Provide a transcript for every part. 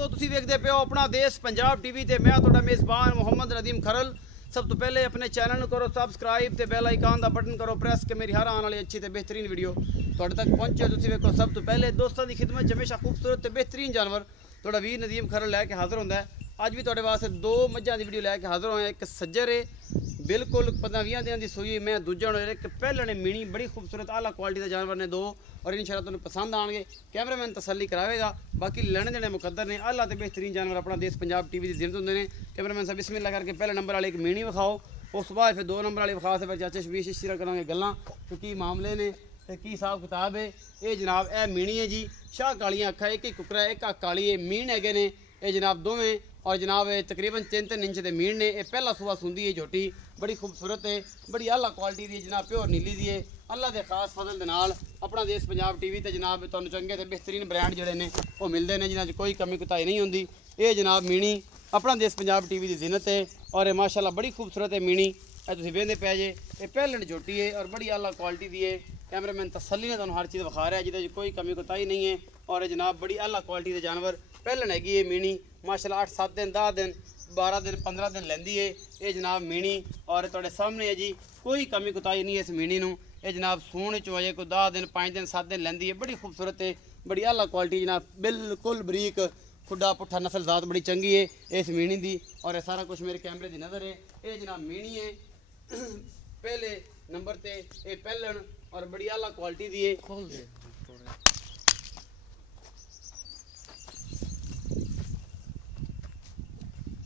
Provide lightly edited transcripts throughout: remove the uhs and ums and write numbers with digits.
दोस्तों तुसी वेखदे पे हो अपना देश पंजाब टीवी ते मैं तुहाडा मेज़बान मोहम्मद नदीम खरल। सब तो पहले अपने चैनल करो सबसक्राइब ते बेल आइकन का बटन करो प्रेस के मेरी हर आने वाली अच्छी ते बेहतरीन वीडियो तुहाडे तक पहुंचे। तुसी वेखो सब तो पहले दोस्तों की खिदमत च हमेशा खूबसूरत ते बेहतरीन जानवर तुहाडा वीर नदीम खरल लैके हाजिर होंदा है। अज भी तुहाडे वास्ते दो मझां की वीडियो लैके हाजिर होया। एक सज्जर है बिल्कुल 15-20 दिन की सूई, मैं दूजा एक पहले ने मीणी बड़ी खूबसूरत आला क्वालिटी के जानवर ने दो और इंशाल्लाह तुहानू पसंद आएंगे। कैमरामैन तसल्ली कराएगा, बाकी लेने देने मुकद्दर ने। आला तो बेहतरीन जानवर अपना देश पंजाब टीवी की जिंद होंगे ने। कैमरामैन साहब बिस्मिल्लाह करके पहले नंबर वाले एक मीणी विखाओ, उस बाद फिर 2 नंबर वाले विखा से फिर चाचे शबीर शिश्तीरा करांगे गल्लां तो की मामले ने ते की हिसाब किताब है। ये जनाब ए मीणी है जी, शाह कालियां अखा, एक ही कुकरा एक अख काली है। मीण है ने ये जनाब दोवें और जनाब तकरीबन 3-3 इंच के मीण ने। यह पहला सुबह सुंदी है झोटी, बड़ी खूबसूरत है, बड़ी आला क्वालिटी की जनाब, प्योर नीली दी है। अल्लाह के खास फजल के नाल अपना देश पंजाब टीवी ते जनाब तुहानू चंगे ते बेहतरीन ब्रांड जोड़े ने वो मिलते हैं जिन्होंने कोई कमी कुताही नहीं होंगी। ये जनाब मीणी अपना देश पंजाब टीवी की जिन्नत है और माशाल्लाह बड़ी खूबसूरत है मीणी। तुम वेंदे पै जे ये पहलन झोटी है और बड़ी आला क्वालिटी दी है। कैमरामैन तसल्ली ने तुहानू हर चीज़ विखा रहा है जिसे कोई कमी कुताही नहीं है। और जनाब बड़ी आला क्वालिटी के जानवर पहलन हैगी है मीणी माशाल्लाह 8-7 दिन 10 दिन 12 दिन 15 दिन लैंदी है ये जनाब मीणी। और तुहाडे सामने है जी, कोई कमी कुताही नहीं है इस मीणी नूं। ये जनाब सूण चो अजे कोई 10 दिन 5 दिन 7 दिन लैंदी है, बड़ी खूबसूरत है, बड़ी आला क्वालिटी जनाब, बिल्कुल बरीक खुडा पुट्ठा नस्ल जात बड़ी चंगी है इस मीणी दी। और ये सारा कुछ मेरे कैमरे की नज़र है। ये जनाब मीणी है पहले नंबर ते ये पहलन और बड़ी आला क्वालिटी दी है। खोल दे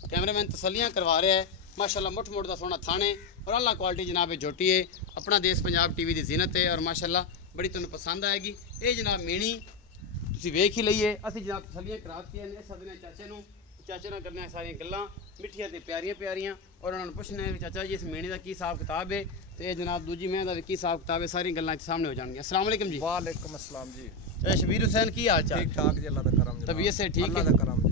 कैमरामैन तसलियां करवा रहा है माशाल्लाह, मुठ मुठ का सोहना थाने और आला क्वालिटी जनाब झोटी है अपना देश पंजाब टीवी की जिन्नत है और माशाल्लाह बड़ी तुहानू पसंद आएगी। ये जनाब मीणी तुसीं वेख ही लईए। असीं जनाब तसलियां करातियां ने सदने चाचे नाल करने सारियां गल्लां मिठियां ते प्यारियां प्यारियां और उन्होंने पुछना है चाचा जी इस मीणी का की हिसाब किताब है तो जनाब दूजी मैं का की हिसाब किताब है, सारी गल्लां सामने हो जाएंगी। अस्सलाम वालेकुम जी। वालेकुम अस्सलाम जी। शबीर हुसैन की हाल चाल? ठीक ठाक जी, अल्लाह दा करम जी, तबीयत से ठीक है?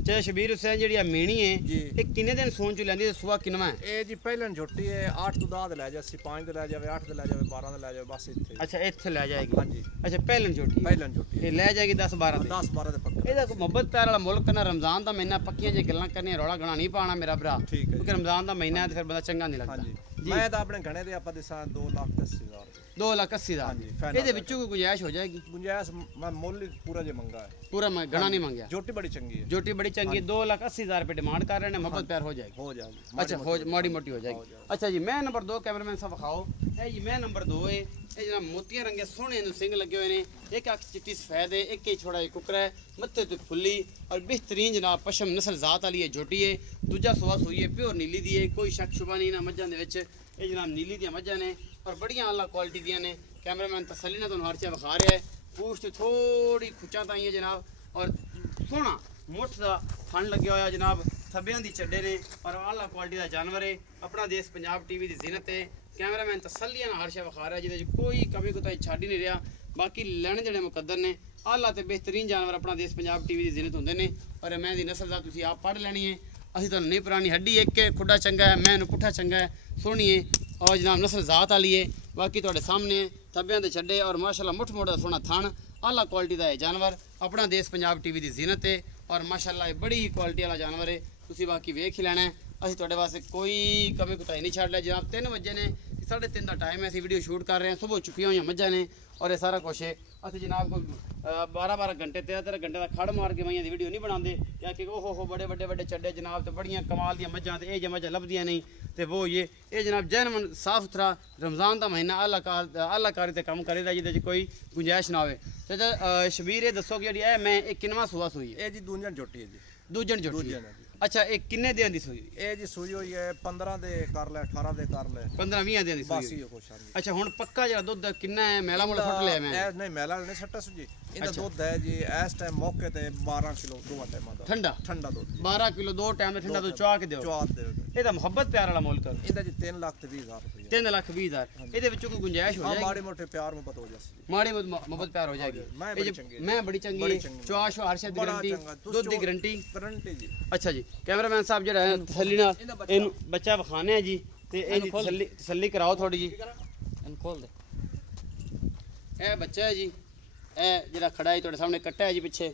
चाहे शबीर हुसैन जी मीणी है ये किन्ने दिन सोन चो लैंदी सुबह किनवा है? ये जी पहलन झोटी है 8 तो 10 लै जाए, 5 तो लै जाए, 8 तो लै जाए, 12 तो लै जाए, बस इत्थे। अच्छा इत्थे लै जाएगी? हां जी। अच्छा पहलन झोटी ये लै जाएगी 10-12 दे पक्का। ਇਹਦਾ ਕੋਈ ਮੁਹੱਬਤ ਪਿਆਰ ਵਾਲਾ ਮੁਲਕ ਨਾ, ਰਮਜ਼ਾਨ ਦਾ ਮਹੀਨਾ, ਪੱਕੀਆਂ ਜੇ ਗੱਲਾਂ ਕਰਨੀਆਂ, ਰੌਲਾ ਗਣਾ ਨਹੀਂ ਪਾਣਾ ਮੇਰਾ ਭਰਾ, ਕਿਉਂਕਿ ਰਮਜ਼ਾਨ ਦਾ ਮਹੀਨਾ ਤੇ ਫਿਰ ਬੰਦਾ ਚੰਗਾ ਨਹੀਂ ਲੱਗਦਾ। ਮੈਂ ਤਾਂ ਆਪਣੇ ਘਣੇ ਦੇ ਆਪਾਂ ਦਿਸਾਂ 2,80,000 2,80,000 ਇਹਦੇ ਵਿੱਚੋਂ ਕੋਈ ਗੁੰਜਾਇਸ਼ ਹੋ ਜਾਏਗੀ? ਗੁੰਜਾਇਸ਼ ਮੈਂ ਮੁੱਲ ਪੂਰਾ ਜੇ ਮੰਗਾ ਹੈ, पूरा मैं गणा नहीं मांगया। झोटी बड़ी चंगी है, झोटी बड़ी चंगी है। 2,80,000 रुपये डिमांड कर रहे हैं, मोहब्बत प्यार हो जाएगी? हो जाएगी। अच्छा हो माड़ी मोटी हो जाएगी। अच्छा जी मैं नंबर 2 कैमरामैन साहब खाओ है जी, मैं नंबर 2 है ये जनाब मोतियां रंगे सोहने सिंग लगे हुए हैं, एक अख चिट्टी सफेद है, एक ही छोड़ा कुकरा है, मत्थे तो फुल्ली और बेहतरीन जनाब पशम नस्ल जात वाली है झोटी है। दूजा सुबह सूई है, प्योर नीली दी है, कोई शक शुबा नहीं ना मझां दे विच। ये जनाब नीली दी मझां ने और बड़ियां आला क्वालिटी दियां ने। कैमरामैन तसल्ली ने तुहानू हर चीज़ विखा रहा है। पूछ तो थोड़ी खुचा ताई है जनाब और सोहना मुठ का फन लगे हुआ जनाब, थब्बियां दी चड्डे ने और आला क्वालिटी का जानवर है अपना देश पंजाब टीवी की जिन्नत है। कैमरामैन तसल्लियां हर शय विखा रहा है जिहदे कोई कमी कोताही छड्ड ही नहीं रहा। बाकी लैने देने मुकद्दर ने, आला ते बेहतरीन जानवर अपना देश पंजाब टीवी की जिन्नत होंदे ने। और मैं दी नस्ल का तुसीं आप पढ़ लैनी है, असीं तुहानू नहीं पुरानी हड्डी एक है, खुडा चंगा है, मैं पुट्ठा चंगा है, सोहनी है और जनाब नस्ल जात वाली है। बाकी तुहाडे सामने थब्बियां दे छड्डे और माशाल्लाह मुठ मुठ दा सोहना थान आला क्वालिटी का है जानवर अपना देश पंजाब टीवी की जिन्नत है और माशाल्लाह ये बड़ी ही क्वालिटी वाला जानवर है। तुसीं बाकी वेख ही लेना है, असीं तुहाडे वास्ते कोई कमी कुताही नहीं छड्ड लिया। जनाब 3 बजे ने 3:30 का टाइम है, असीं वीडियो शूट कर रहे हैं, सुबह चुकियां हुई मझां ने और ये सारा कुछ है। असीं जनाब कोई 12-12 घंटे 13-13 घंटे का खड़ मार के मईयां दी वीडियो नहीं बनाते क्योंकि ओहो बड़े बड़े चड्डे जनाब तो बड़ियां कमाल दी मझां ते ये मझां लभदियां नहीं तो वो ये जनाब जैनमन साफ सुथरा रमज़ान का महीना आलाकारी ते कम करे जिहदे च कोई गुंजाइश ना होवे। चाचा शबीर ये दसो कि जी मैं एक किनवा सुबह सूई है? जी दूजन झोटी है जी। दूजन झोटी। अच्छा एक किन्ने दिन दी सूई? ये जी सूई हुई है 15 दे कर ले, 18 दे कर ले, 15-20 दिन दी सूई। अच्छा हुण पक्का जेड़ा दुध किन्ना है? मैला मुला सट लिया मैं? नहीं मैला नहीं सट्टा जी, इनदा दुध है जी इस टाइम मौके ते 12 किलो 2 टाइम दा ठंडा दुध 12 किलो 2 टाइम ठंडा दुध चुआ के दियो। ਇਹਦਾ ਮੁਹੱਬਤ ਪਿਆਰ ਵਾਲਾ ਮੁੱਲ ਕਰ ਇਹਦਾ ਜੀ 3,20,000 ਰੁਪਏ। 3,20,000 ਇਹਦੇ ਵਿੱਚੋਂ ਕੋਈ ਗੁੰਜਾਇਸ਼ ਹੋ ਜਾਏਗੀ? ਮਾੜੀ ਮੋਟੇ ਪਿਆਰ ਮੁਹੱਬਤ ਹੋ ਜਾਸੀ, ਮਾੜੀ ਮੁਹੱਬਤ ਪਿਆਰ ਹੋ ਜਾਏਗੀ। ਮੈਂ ਬੜੀ ਚੰਗੀ ਚੁਆਸ਼ ਹਰ ਸ਼ੈ ਦੀ ਗਾਰੰਟੀ, ਦੁੱਧ ਦੀ ਗਾਰੰਟੀ ਜੀ। ਅੱਛਾ ਜੀ कैमरामैन साहब जो है तसल्ली नाल इहनू बच्चा विखाने जी ते इहदी तसल्ली कराओ थोड़ी जी। इन खोल दे। ए बच्चा है जी, ए जिहड़ा खड़ा है तुहाडे सामने कट्टा है जी पिछे,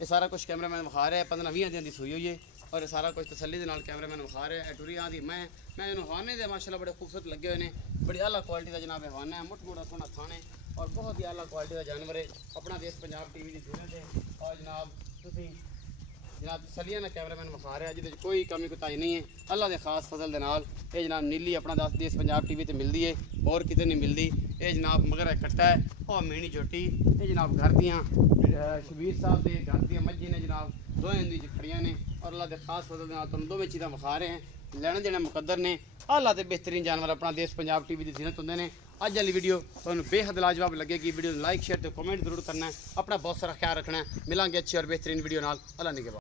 ये सारा कुछ कैमरामैन विखा रहा है, 15-20 दिन की सूई हुई है और ये सारा कुछ तसल्ली के नाल कैमरामैन विखा रहा है। टुरी आँदी मैं हवाने दे माशाल्लाह बड़े खूबसूरत लगे हुए हैं, बड़ी आला क्वालिटी का जनाब हवाना है, मुठ मोड़ा सोना थाने और बहुत ही आला क्वालिटी का जानवर है। अपना देश पंजाब टीवी की सीरत है और जनाब तसलिया कैमरामैन विखा रहा है, जिद कोई कमी कोताही नहीं है। अल्लाह के खास फजल के नाल ये जनाब नीली अपना देश पंजाब टीवी ते मिलती है और कितने नहीं मिलती। ये जनाब मगर कट्टा है और मीनी झोटी, ये जनाब घर दियाँ शबीर साहब के घर दियाँ मज्जी ने जनाब दो हिंदी खड़ियाँ ने और अल्लाह के खास फजल के नाल तुम दोवें चीज़ां विखा रहे हैं। लेने देने मुकद्दर ने आला ते बेहतरीन जानवर अपना देश पंजाब टीवी की जीनत होंगे ने। अज वाली वीडियो तुहानू बेहद लाजवाब लगेगी। वीडियो लाइक शेयर तो कमेंट जरूर करना है। अपना बहुत सारा ख्याल रखना है। मिलांगे अच्छी और बेहतरीन वीडियो नाल। अल्लाह निगहबान।